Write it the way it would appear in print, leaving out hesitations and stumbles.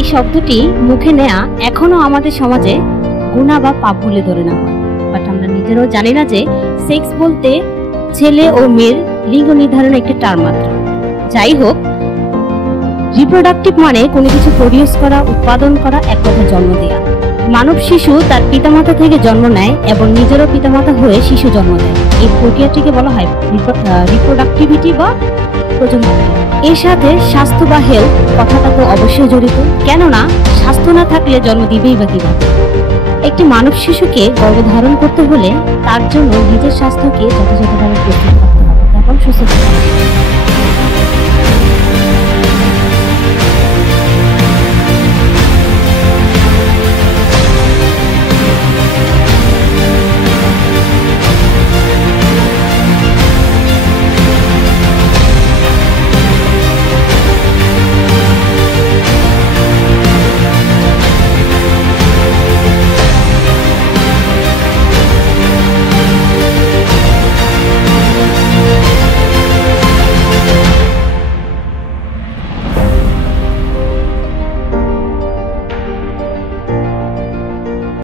এই শব্দটি মুখে নেয়া এখনো আমাদের সমাজে গুনাহ বা পাপ বলে ধরে নেওয়া হয়। বাট আমরা নিজেরাও জানি না যে সেক্স বলতে ছেলে ও মেয়ের লিঙ্গ নির্ধারণের একটি টার্ম মাত্র। যাই হোক, রিপ্রোডাক্টিভ মানে কোনো কিছু প্রডিউস করা, উৎপাদন করা, এক কথা জন্ম দেয়া। মানব শিশু তার পিতামাতা থেকে জন্ম নেয় এবং নিজেরও পিতামাতা হয়ে শিশু জন্ম দেয়। এই প্রক্রিয়াটিকে বলা হয় রিপ্রোডাক্টিভিটি বা প্রজনন। এর সাথে স্বাস্থ্য বা হেলথ কথাটা তো অবশ্যই জড়িত, কেননা স্বাস্থ্য না থাকলে জন্ম দিবেই বা কিভাবে। একটি মানব শিশুকে গর্ভধারণ করতে হলে তার জন্য নিজের স্বাস্থ্যকে যথাযথভাবে প্রস্তুত করতে হবে এবং সুস্থ থাকতে হবে।